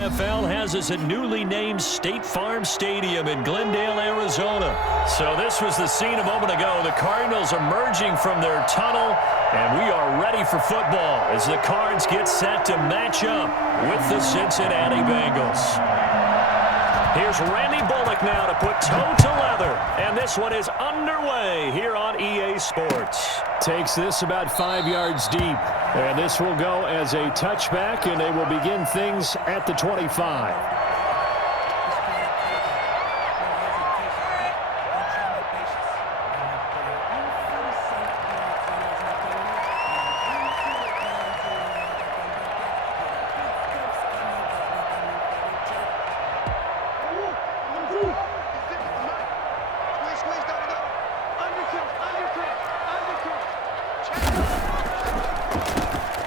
NFL has us at newly named State Farm Stadium in Glendale, Arizona. So this was the scene a moment ago. The Cardinals emerging from their tunnel, and we are ready for football as the Cards get set to match up with the Cincinnati Bengals. Here's Randy Bullock now to put toe to leather, and this one is underway here on EA Sports. Takes this about 5 yards deep, and this will go as a touchback, and they will begin things at the 25.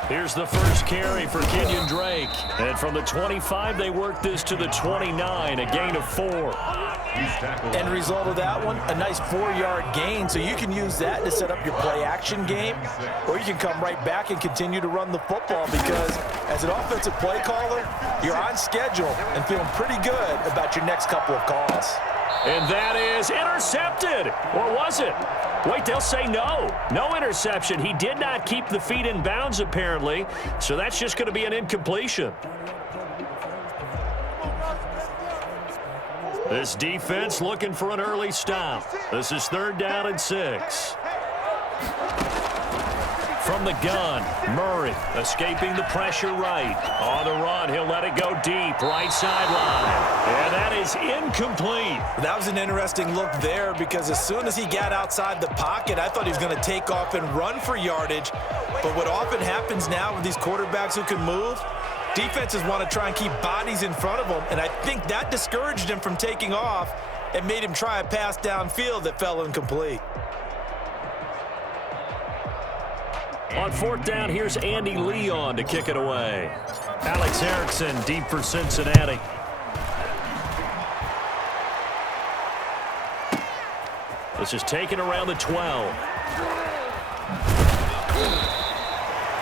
Here's the first carry for Kenyon Drake. And from the 25, they work this to the 29, a gain of 4. End result of that one, a nice 4-yard gain. So you can use that to set up your play-action game, or you can come right back and continue to run the football because as an offensive play caller, you're on schedule and feeling pretty good about your next couple of calls. And that is intercepted. Or was it? Wait, they'll say no. No interception. He did not keep the feet in bounds, apparently. So that's just going to be an incompletion. This defense looking for an early stop. This is 3rd down and 6. From the gun, Murray escaping the pressure right. On the run, he'll let it go deep, right sideline. And that is incomplete. That was an interesting look there because as soon as he got outside the pocket, I thought he was going to take off and run for yardage. But what often happens now with these quarterbacks who can move, defenses want to try and keep bodies in front of them. And I think that discouraged him from taking off and made him try a pass downfield that fell incomplete. On 4th down, here's Andy Leon to kick it away. Alex Erickson deep for Cincinnati. This is taken around the 12.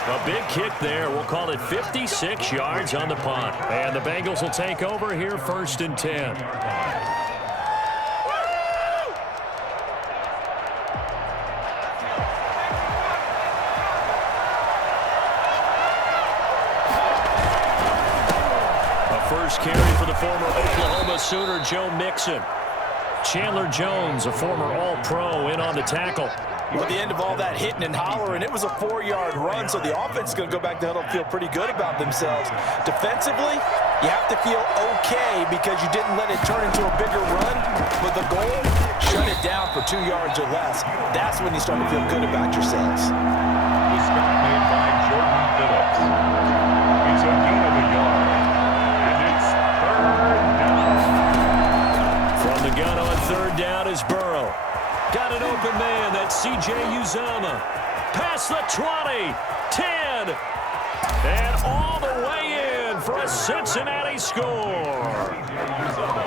A big kick there. We'll call it 56 yards on the punt. And the Bengals will take over here 1st and 10. First carry for the former Oklahoma Sooner, Joe Mixon. Chandler Jones, a former All-Pro, in on the tackle. At the end of all that hitting and hollering, it was a 4-yard run, so the offense is going to go back to huddle and feel pretty good about themselves. Defensively, you have to feel okay because you didn't let it turn into a bigger run. But the goal, shut it down for 2 yards or less. That's when you start to feel good about yourselves. The stop made by Jordan Phillips. It's a gain of a yard. From the gun on 3rd down is Burrow. Got an open man. That's C.J. Uzomah. Past the 20, 10, and all the way in for a Cincinnati score.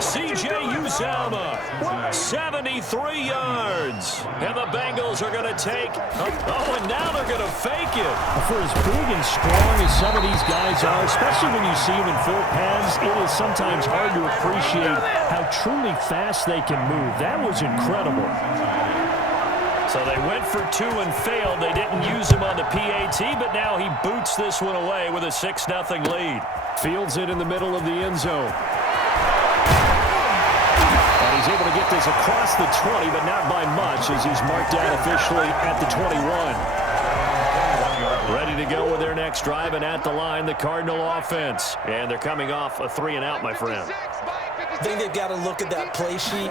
C.J. Uzomah, 73 yards. And the Bengals are going to take, and now they're going to fake it. For as big and strong as some of these guys are, especially when you see them in full pads, it is sometimes hard to appreciate how truly fast they can move. That was incredible. So they went for 2 and failed. They didn't use him on the PAT, but now he boots this one away with a 6-0 lead. Fields it in the middle of the end zone. And he's able to get this across the 20, but not by much as he's marked down officially at the 21. Ready to go with their next drive, and at the line, the Cardinal offense. And they're coming off a 3-and-out, my friend. I think they've got to look at that play sheet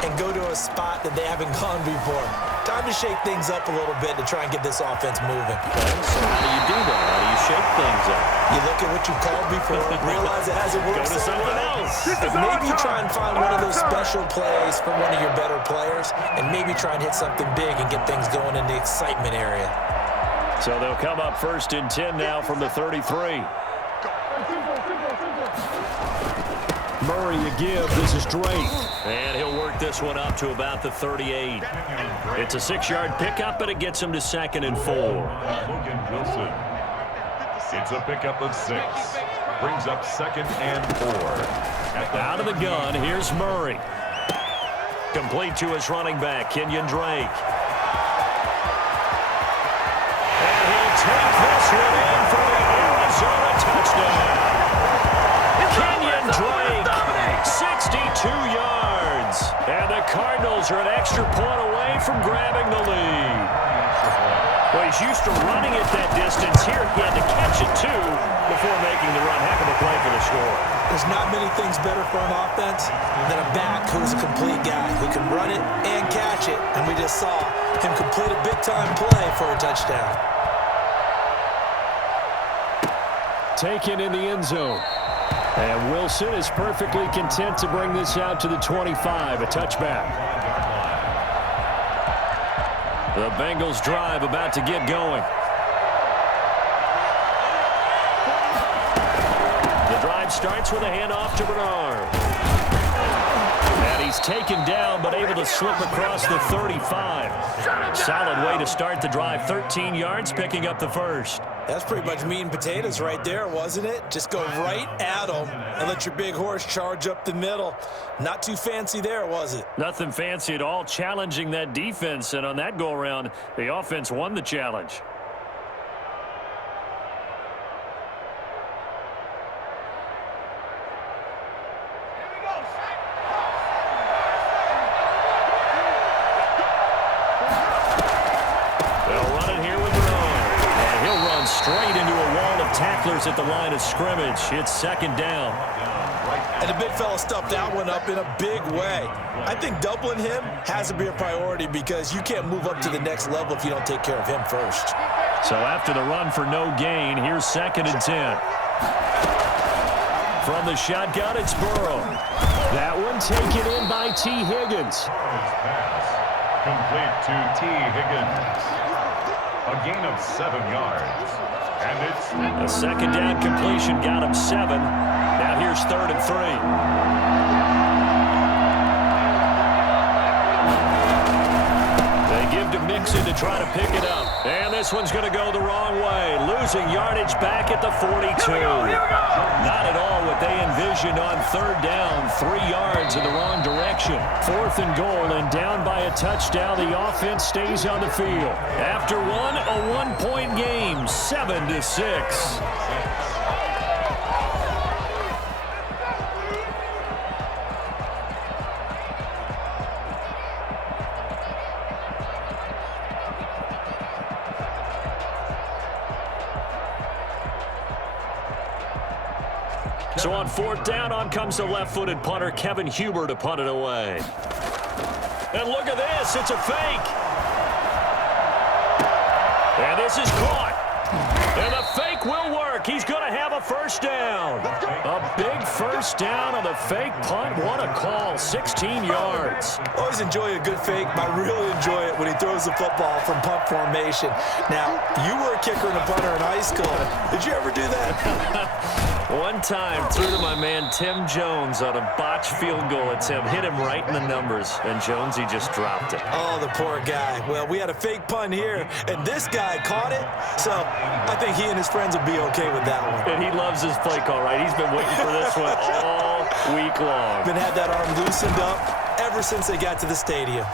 and go to a spot that they haven't gone before. Time to shake things up a little bit to try and get this offense moving. Okay, so how do you do that? How do you shake things up? You look at what you called before, realize it hasn't worked. Go to something else. And maybe you try and find one of those special plays from one of your better players, and maybe try and hit something big and get things going in the excitement area. So they'll come up 1st and 10 now from the 33. Murray to give. This is Drake. And he'll work this one up to about the 38. It's a 6-yard pickup, but it gets him to 2nd and 4. It's a pickup of 6. brings up 2nd and 4. Out of the gun, here's Murray. Complete to his running back, Kenyon Drake. And he'll take this one in for the Arizona touchdown. Kenyon Drake, 62 yards. And the Cardinals are an extra point away from grabbing the lead. Well, he's used to running it that distance. Here he had to catch it, too, before making the run. Heck of a play for the score. There's not many things better for an offense than a back who's a complete guy who can run it and catch it. And we just saw him complete a big-time play for a touchdown. Taken in the end zone. And Wilson is perfectly content to bring this out to the 25, a touchback. The Bengals drive about to get going. The drive starts with a handoff to Bernard. And he's taken down but able to slip across the 35. Solid way to start the drive. 13 yards, picking up the first. That's pretty much meat and potatoes right there, wasn't it? Just go right at them and let your big horse charge up the middle. Not too fancy there, was it? Nothing fancy at all, challenging that defense. And on that go-around, the offense won the challenge. Straight into a wall of tacklers at the line of scrimmage. It's 2nd down. And the big fella stuffed that one up in a big way. I think doubling him has to be a priority because you can't move up to the next level if you don't take care of him first. So after the run for no gain, here's 2nd and 10. From the shotgun, it's Burrow. That one taken in by T. Higgins. Pass complete to T. Higgins. A gain of 7 yards. And it's a 2nd down completion got him 7. Now here's 3rd and 3. They give to Mixon to try to pick it up. And this one's going to go the wrong way. Losing yardage back at the 42. Not at all what they envisioned on 3rd down. 3 yards in the wrong direction. 4th and goal, and down by a touchdown. The offense stays on the field. After one, a 1-point game, 7-6. So on 4th down, on comes the left-footed punter, Kevin Huber, to punt it away. And look at this. It's a fake. And this is caught. And the fake will work. He's going to have a first down. A big first down on the fake punt. What a call. 16 yards. Always enjoy a good fake, but I really enjoy it when he throws the football from punt formation. Now, you were a kicker and a punter in high school. Did you ever do that? One time, threw to my man Tim Jones on a botched field goal attempt. Hit him right in the numbers, and Jonesy just dropped it. Oh, the poor guy. Well, we had a fake punt here, and this guy caught it, so I think he and his friends will be okay with that one. And he loves his play call, right? He's been waiting for this one all week long. Been had that arm loosened up ever since they got to the stadium.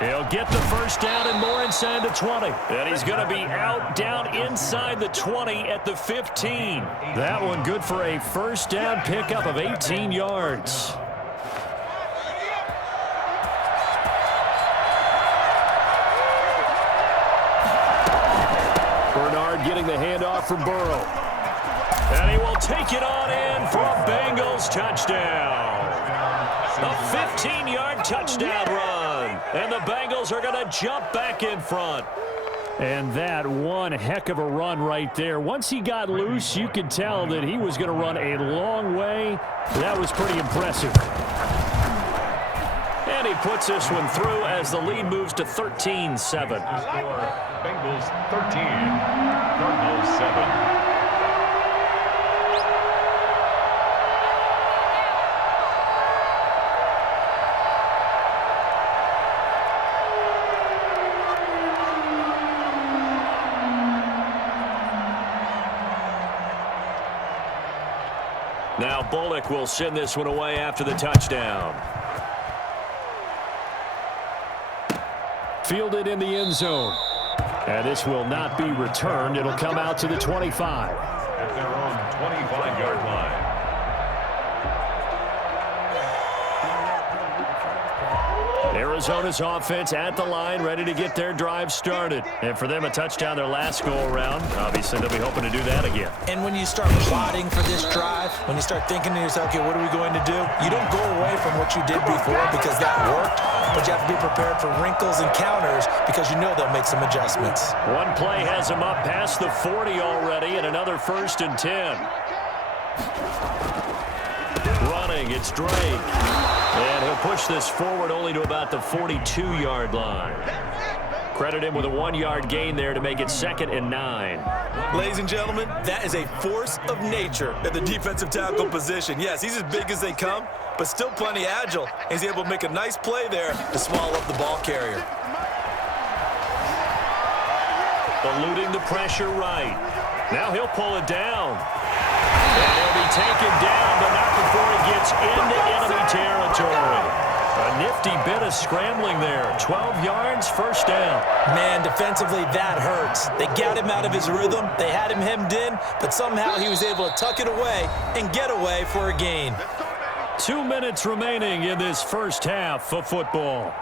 He'll get the first down and more inside the 20. And he's going to be out down inside the 20 at the 15. That one good for a first down pickup of 18 yards. Bernard getting the handoff from Burrow. And he will take it on in for a Bengals touchdown. A 15-yard touchdown run. And the Bengals are going to jump back in front. And that one heck of a run right there. Once he got loose, you could tell that he was going to run a long way. That was pretty impressive. And he puts this one through as the lead moves to 13-7. Bengals 13, Cardinals 7. Now Bullock will send this one away after the touchdown. Fielded in the end zone. And this will not be returned. It'll come out to the 25. At their own 25-yard line. Arizona's offense at the line, ready to get their drive started. And for them, a touchdown their last go-around. Obviously, they'll be hoping to do that again. And when you start plotting for this drive, when you start thinking to yourself, okay, what are we going to do? You don't go away from what you did before because that worked, but you have to be prepared for wrinkles and counters because you know they'll make some adjustments. One play has him up past the 40 already, and another 1st and 10. Running, it's Drake. And he'll push this forward only to about the 42-yard line. Credit him with a 1-yard gain there to make it 2nd and 9. Ladies and gentlemen, that is a force of nature at the defensive tackle position. Yes, he's as big as they come, but still plenty agile. He's able to make a nice play there to swallow up the ball carrier. Eluding the pressure right. Now he'll pull it down. And he'll be taken down, but not before he gets into enemy territory. A nifty bit of scrambling there. 12 yards, 1st down. Man, defensively, that hurts. They got him out of his rhythm. They had him hemmed in, but somehow he was able to tuck it away and get away for a gain. 2 minutes remaining in this first half of football.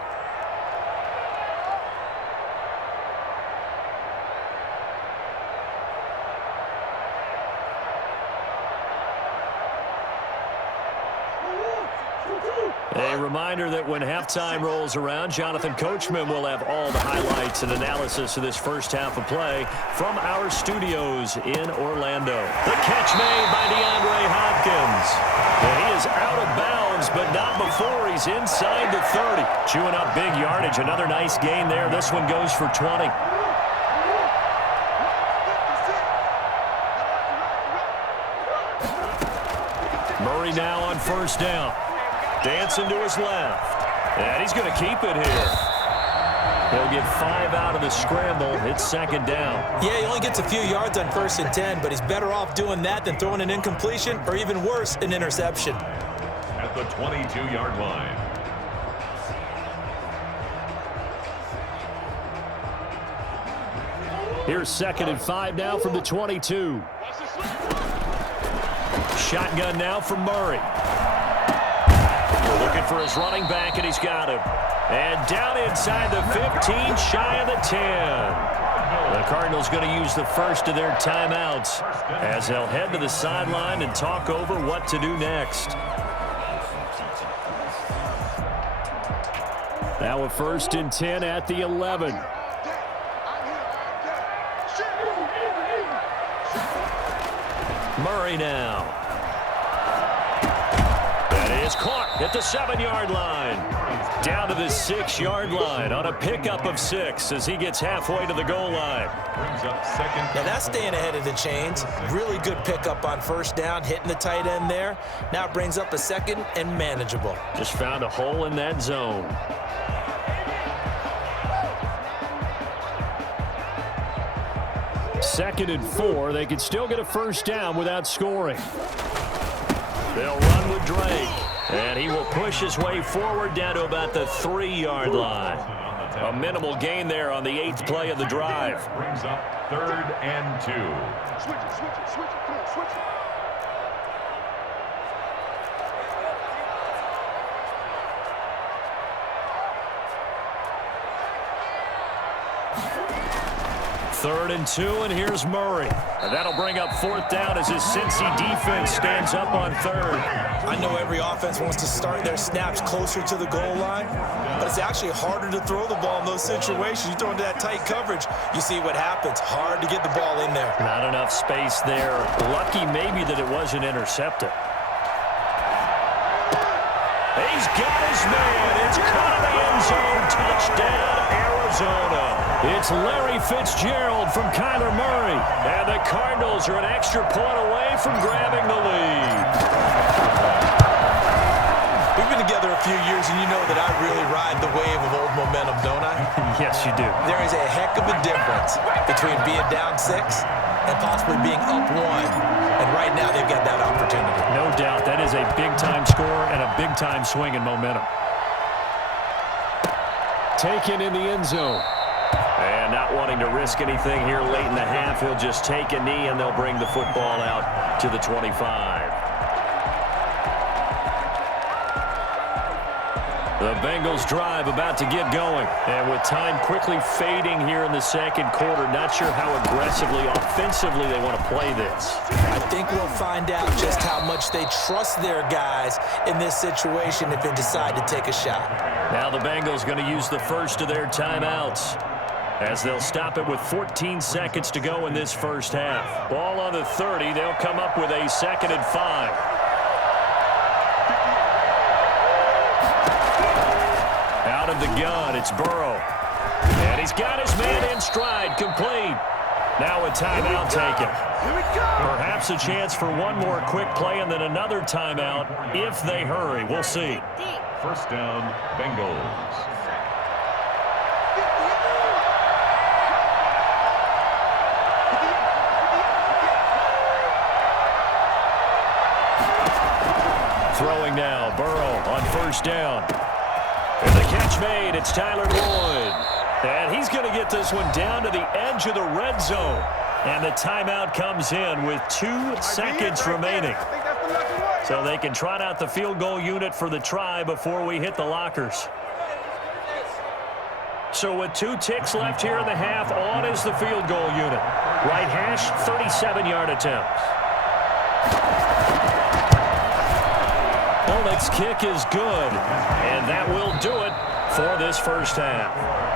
A reminder that when halftime rolls around, Jonathan Coachman will have all the highlights and analysis of this first half of play from our studios in Orlando. The catch made by DeAndre Hopkins. And he is out of bounds, but not before he's inside the 30. Chewing up big yardage. Another nice gain there. This one goes for 20. Murray now on 1st down. Dancing to his left. And he's going to keep it here. He'll get 5 out of the scramble. It's 2nd down. Yeah, he only gets a few yards on 1st and 10, but he's better off doing that than throwing an incompletion or even worse, an interception. At the 22-yard line. Here's 2nd and 5 now from the 22. Shotgun now for Murray. Looking for his running back, and he's got him. And down inside the 15, shy of the 10. The Cardinals going to use the first of their timeouts as they'll head to the sideline and talk over what to do next. Now a 1st and 10 at the 11. Murray now. Is caught at the 7-yard line. Down to the 6-yard line on a pickup of 6 as he gets halfway to the goal line. Brings up 2nd. Now that's staying ahead of the chains. Really good pickup on 1st down, hitting the tight end there. Now it brings up a 2nd and manageable. Just found a hole in that zone. Second and 4. They could still get a 1st down without scoring. They'll run with Drake. And he will push his way forward down to about the 3-yard line. A minimal gain there on the 8th play of the drive. Brings up 3rd and 2. Switch it, switch it, switch it. Come on, switch it. Third and 2, and here's Murray. And that'll bring up 4th down as his Cincy defense stands up on 3rd. I know every offense wants to start their snaps closer to the goal line, but it's actually harder to throw the ball in those situations. You throw into that tight coverage, you see what happens. Hard to get the ball in there. Not enough space there. Lucky maybe that it wasn't intercepted. He's got his man. It's caught in the end zone. Touchdown, Arizona. It's Larry Fitzgerald from Kyler Murray. And the Cardinals are an extra point away from grabbing the lead. We've been together a few years, and you know that I really ride the wave of old momentum, don't I? Yes, you do. There is a heck of a difference between being down 6 and possibly being up 1. And right now, they've got that opportunity. No doubt big-time swing and momentum. Taken in the end zone. And not wanting to risk anything here late in the half, he'll just take a knee, and they'll bring the football out to the 25. The Bengals drive about to get going. And with time quickly fading here in the second quarter, not sure how aggressively, offensively they want to play this. I think we'll find out just how much they trust their guys in this situation if they decide to take a shot. Now the Bengals going to use the first of their timeouts, as they'll stop it with 14 seconds to go in this first half. Ball on the 30. They'll come up with a 2nd and 5. Out of the gun, it's Burrow. And he's got his man in stride, complete. Now a timeout taken. Perhaps a chance for one more quick play and then another timeout if they hurry. We'll see. First down, Bengals. Throwing now, Burrow on first down. And the catch made, it's Tyler Boyd. And he's going to get this one down to the edge of the red zone. And the timeout comes in with 2 seconds remaining. So they can trot out the field goal unit for the try before we hit the lockers. So with 2 ticks left here in the half, on is the field goal unit. Right hash, 37-yard attempt. Its kick is good, and that will do it for this first half.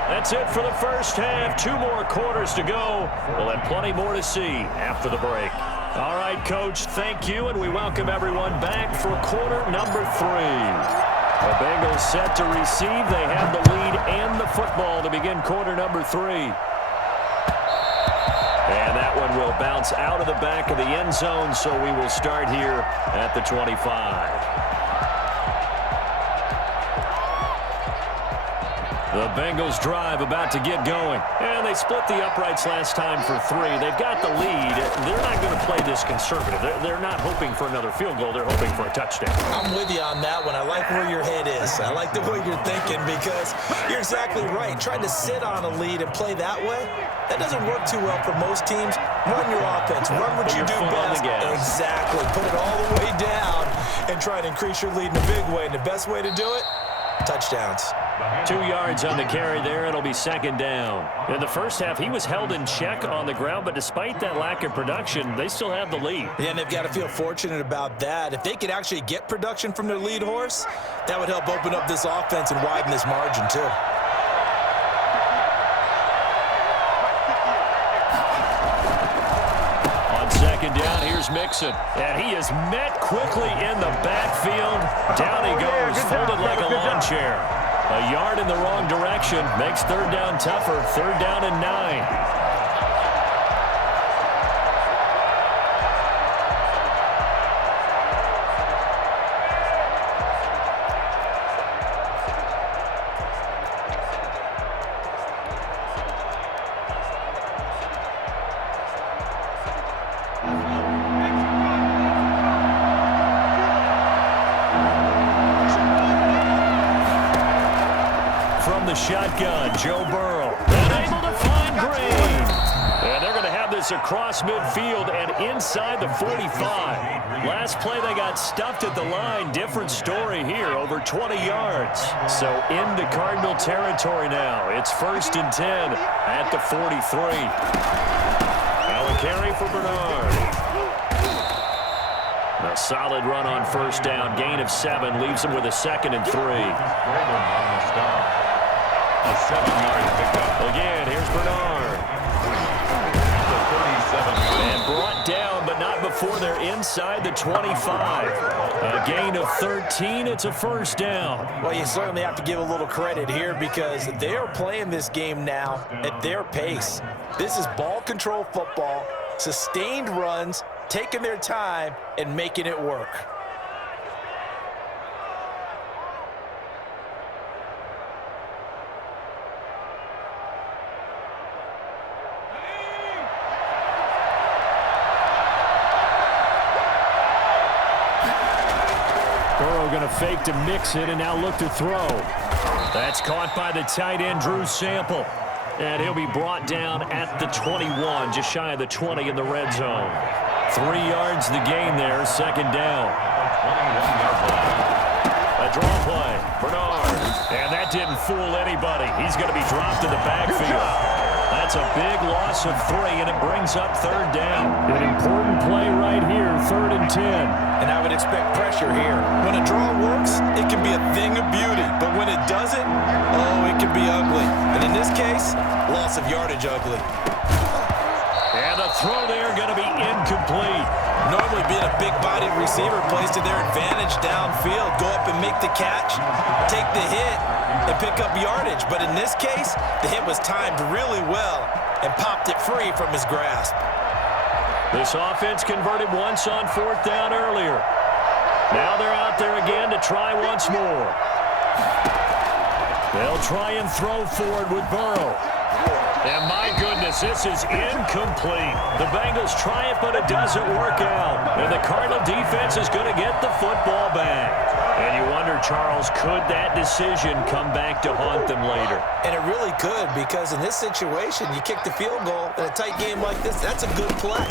That's it for the first half. 2 more quarters to go. We'll have plenty more to see after the break. All right, Coach, thank you, and we welcome everyone back for quarter number 3. The Bengals set to receive. They have the lead and the football to begin quarter number 3. And that one will bounce out of the back of the end zone, so we will start here at the 25. The Bengals drive about to get going. And they split the uprights last time for 3. They've got the lead. They're not going to play this conservative. They're not hoping for another field goal. They're hoping for a touchdown. I'm with you on that one. I like where your head is. I like the way you're thinking because you're exactly right. Trying to sit on a lead and play that way, that doesn't work too well for most teams. Run your offense. Run what you do best. Exactly. Put it all the way down and try to increase your lead in a big way. And the best way to do it, touchdowns. 2 yards on the carry there. It'll be 2nd down. In the first half, he was held in check on the ground, but despite that lack of production, they still have the lead. Yeah, and they've got to feel fortunate about that. If they could actually get production from their lead horse, that would help open up this offense and widen this margin, too. On 2nd down, here's Mixon. And he is met quickly in the backfield. Down he goes, folded like a lawn chair. A yard in the wrong direction makes 3rd down tougher. 3rd down and 9. The shotgun, Joe Burrow, and able to find Green. And they're going to have this across midfield and inside the 45. Last play they got stuffed at the line. Different story here, over 20 yards. So into Cardinal territory now. It's 1st and 10 at the 43. Now a carry for Bernard. A solid run on 1st down. Gain of 7 leaves him with a 2nd and 3. A 7-yard pickup. Again, here's Bernard. And brought down, but not before they're inside the 25. A gain of 13. It's a 1st down. Well, you certainly have to give a little credit here because they are playing this game now at their pace. This is ball control football, sustained runs, taking their time, and making it work. going to fake to mix it and now look to throw. That's caught by the tight end, Drew Sample. And he'll be brought down at the 21, just shy of the 20 in the red zone. 3 yards the gain there, second down. A draw play, Bernard. And that didn't fool anybody. He's going to be dropped in the backfield. That's a big loss of 3, and it brings up third down. An important play right here, 3rd and 10. And I would expect pressure here. When a draw works, it can be a thing of beauty. But when it doesn't, oh, it can be ugly. And in this case, loss of yardage ugly. And the throw there going to be incomplete. Normally being a big-bodied receiver plays to their advantage downfield. Go up and make the catch, take the hit, and pick up yardage. But in this case, the hit was timed really well and popped it free from his grasp. This offense converted once on 4th down earlier. Now they're out there again to try once more. They'll try and throw forward with Burrow. And my goodness, this is incomplete. The Bengals try it, but it doesn't work out. And the Cardinal defense is going to get the football back. And you wonder, Charles, could that decision come back to haunt them later? And it really could, because in this situation, you kick the field goal in a tight game like this, that's a good play.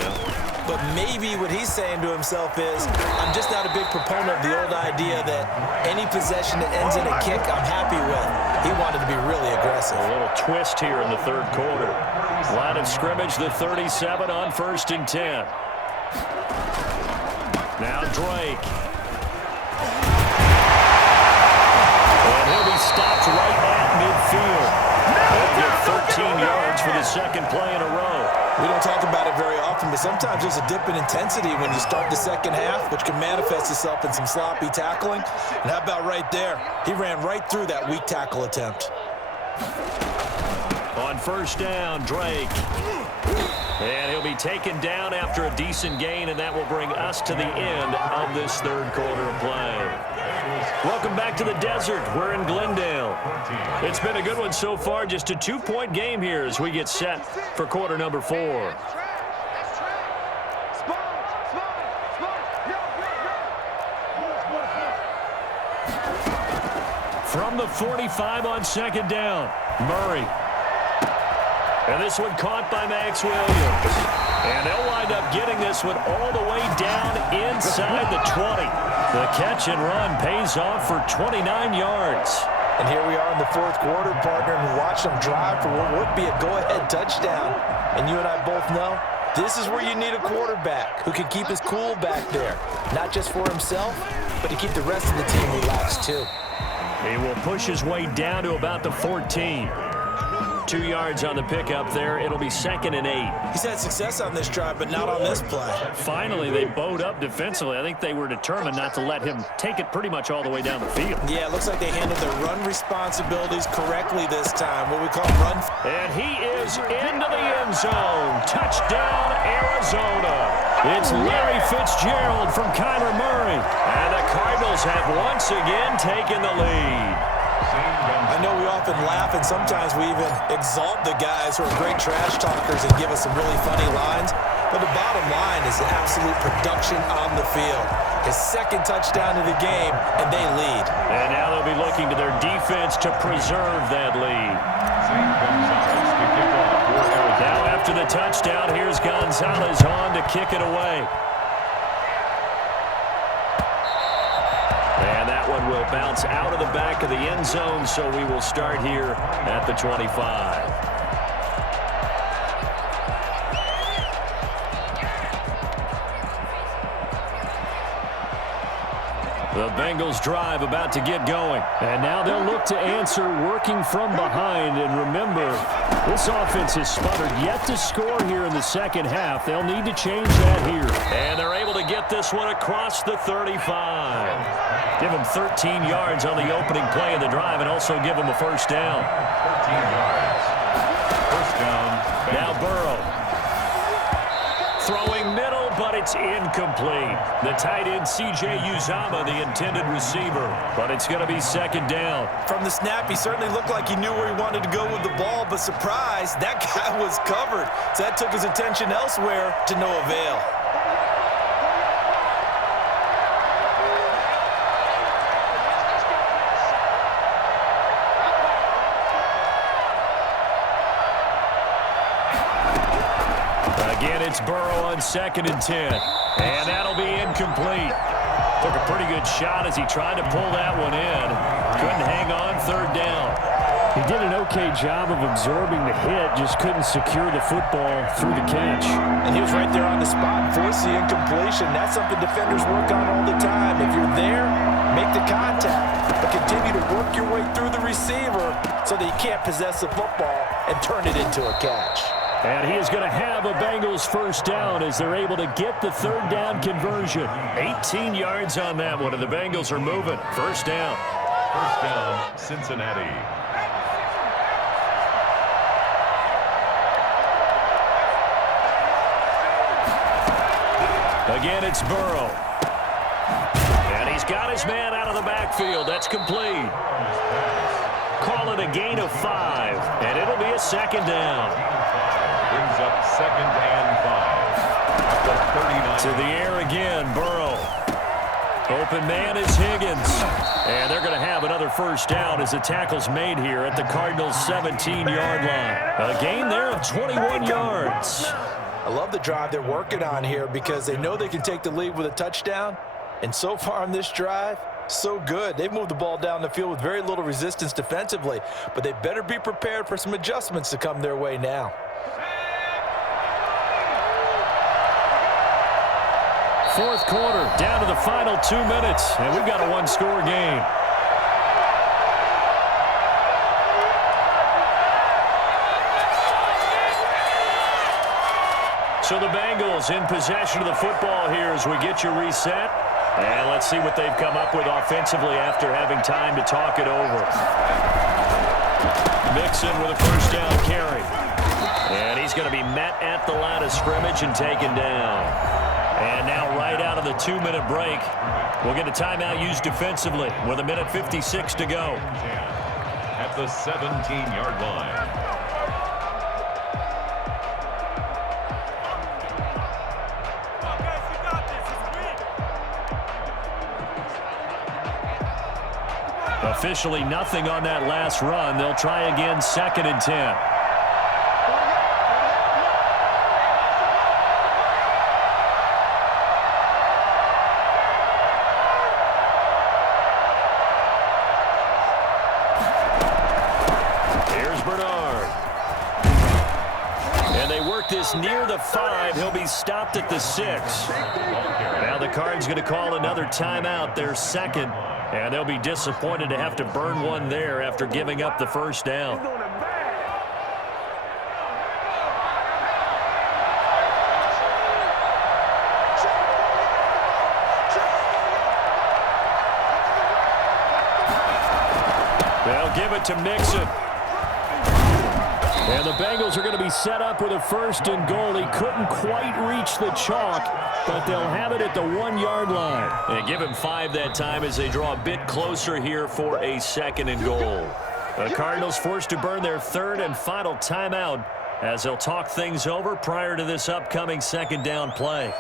But maybe what he's saying to himself is, I'm just not a big proponent of the old idea that any possession that ends in a kick, I'm happy with. He wanted to be really aggressive. A little twist here in the 3rd quarter. Line of scrimmage, the 37 on 1st and 10. Now Drake. And he'll be stopped right at midfield. He'll get 13 yards for the 2nd play in a row. We don't talk about it very often, but sometimes there's a dip in intensity when you start the second half, which can manifest itself in some sloppy tackling. And how about right there? He ran right through that weak tackle attempt. On 1st down, Drake. And he'll be taken down after a decent gain, and that will bring us to the end of this 3rd quarter of play. Welcome back to the desert. We're in Glendale. It's been a good one so far. Just a 2-point game here as we get set for quarter number 4. From the 45 on 2nd down, Murray. And this one caught by Max Williams. And they'll wind up getting this one all the way down inside the 20. The catch and run pays off for 29 yards. And here we are in the 4th quarter, partner, and watch them drive for what would be a go-ahead touchdown. And you and I both know this is where you need a quarterback who can keep his cool back there. Not just for himself, but to keep the rest of the team relaxed too. He will push his way down to about the 14. 2 yards on the pickup there. It'll be 2nd and 8. He's had success on this drive, but not on this play. Finally, they bowed up defensively. I think they were determined not to let him take it pretty much all the way down the field. Yeah, it looks like they handled their run responsibilities correctly this time. What we call run. And he is into the end zone. Touchdown, Arizona. It's Larry Fitzgerald from Kyler Murray. And the Cardinals have once again taken the lead. I know we often laugh, and sometimes we even exalt the guys who are great trash talkers and give us some really funny lines. But the bottom line is absolute production on the field. His 2nd touchdown of the game, and they lead. And now they'll be looking to their defense to preserve that lead. Now after the touchdown, here's Gonzalez on to kick it away. And that one will bounce out of the back of the end zone, so we will start here at the 25. The Bengals drive about to get going. And now they'll look to answer working from behind. And remember, this offense has sputtered yet to score here in the 2nd half. They'll need to change that here. And they're able to get this one across the 35. Give them 13 yards on the opening play of the drive and also give them a 1st down. 13 yards. 1st down. Now Burrow. Throwing middle, but it's incomplete. The tight end, C.J. Uzomah, the intended receiver. But it's going to be 2nd down. From the snap, he certainly looked like he knew where he wanted to go with the ball, but surprise, that guy was covered. So that took his attention elsewhere to no avail. It's Burrow on 2nd and 10. And that'll be incomplete. Took a pretty good shot as he tried to pull that one in. Couldn't hang on 3rd down. He did an okay job of absorbing the hit, just couldn't secure the football through the catch. And he was right there on the spot and forced the incompletion. That's something defenders work on all the time. If you're there, make the contact, but continue to work your way through the receiver so that you can't possess the football and turn it into a catch. And he is going to have a Bengals 1st down as they're able to get the 3rd down conversion. 18 yards on that one, and the Bengals are moving. 1st down. 1st down, Cincinnati. Again, it's Burrow. And he's got his man out of the backfield. That's complete. Call it a gain of 5, and it'll be a 2nd down. Brings up 2nd and 5. At the 39. To the air again, Burrow. Open man is Higgins. And they're going to have another 1st down as the tackle's made here at the Cardinals' 17-yard line. A gain there of 21 yards. I love the drive they're working on here because they know they can take the lead with a touchdown. And so far on this drive, so good. They've moved the ball down the field with very little resistance defensively, but they better be prepared for some adjustments to come their way now. 4th quarter, down to the final 2 minutes, and we've got a 1-score game. So the Bengals in possession of the football here as we get you reset. And let's see what they've come up with offensively after having time to talk it over. Mixon with a 1st down carry. And he's going to be met at the line of scrimmage and taken down. And now right out of the 2-minute break, we'll get a timeout used defensively with 1:56 to go. At the 17-yard line. Officially nothing on that last run. They'll try again 2nd and 10. Here's Bernard. And they work this near the 5. He'll be stopped at the 6. Now the Cards going to call another timeout, their 2nd. And they'll be disappointed to have to burn one there after giving up the 1st down. They'll give it to Mixon. And the Bengals are going to be set up with a 1st and goal. He couldn't quite reach the chalk, but they'll have it at the 1-yard line. And give him 5 that time as they draw a bit closer here for a 2nd and goal. The Cardinals forced to burn their 3rd and final timeout as they'll talk things over prior to this upcoming 2nd down play.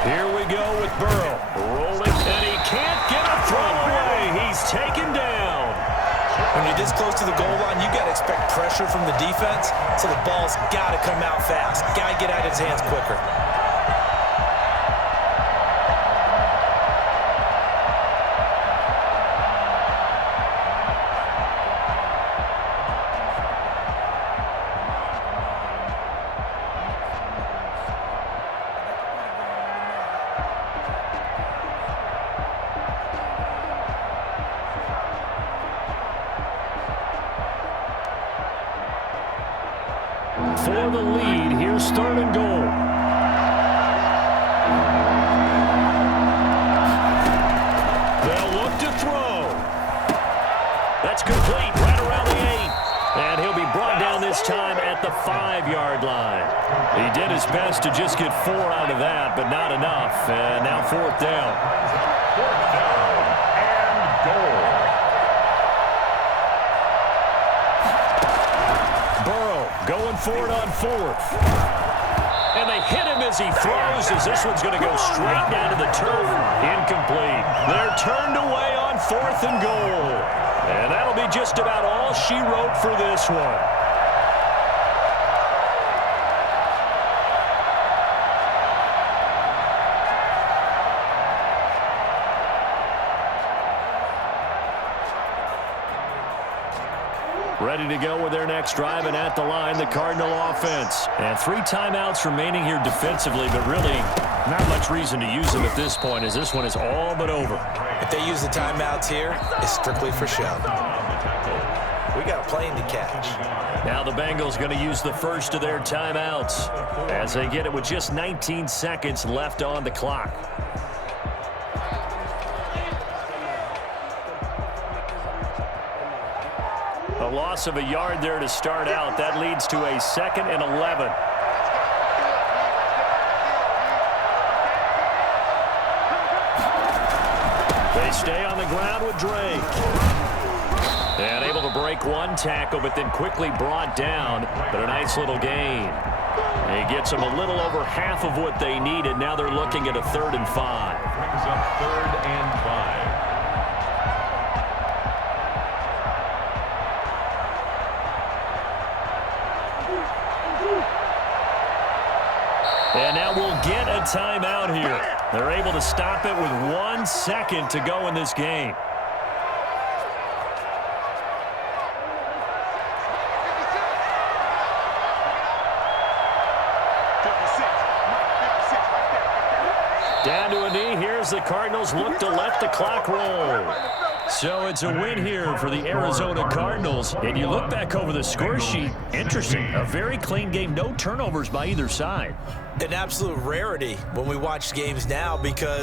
Here we go with Burrow. Rolling, and he can't get a throw away. He's taken down. When you're this close to the goal line, you got to expect pressure from the defense, so the ball's got to come out fast. Got to get out of his hands quicker. For the lead, here's 3rd and goal. They'll look to throw. That's complete right around the 8. And he'll be brought down this time at the 5-yard line. He did his best to just get 4 out of that, but not enough. And now 4th down. 4th down and goal. Burrow going for it on 4th. And they hit him as he throws, as this one's going to go straight down to the turf. Incomplete. They're turned away on 4th and goal. And that'll be just about all she wrote for this one. Ready to go with their next drive, and at the line, the Cardinal offense. And 3 timeouts remaining here defensively, but really not much reason to use them at this point, as this one is all but over. If they use the timeouts here, it's strictly for show. We got a plane to catch. Now the Bengals going to use the first of their timeouts as they get it with just 19 seconds left on the clock. A loss of a yard there to start out. That leads to a 2nd and 11. They stay on the ground with Drake. And able to break one tackle, but then quickly brought down. But a nice little gain. He gets them a little over half of what they needed. Now they're looking at a 3rd and 5. Brings up 3rd and 5. And now we'll get a timeout here. They're able to stop it with 1 second to go in this game. Down to a knee. Here's the Cardinals look to let the clock roll. So it's a win here for the Arizona Cardinals. And you look back over the score sheet, interesting. A very clean game, no turnovers by either side. An absolute rarity when we watch games now, because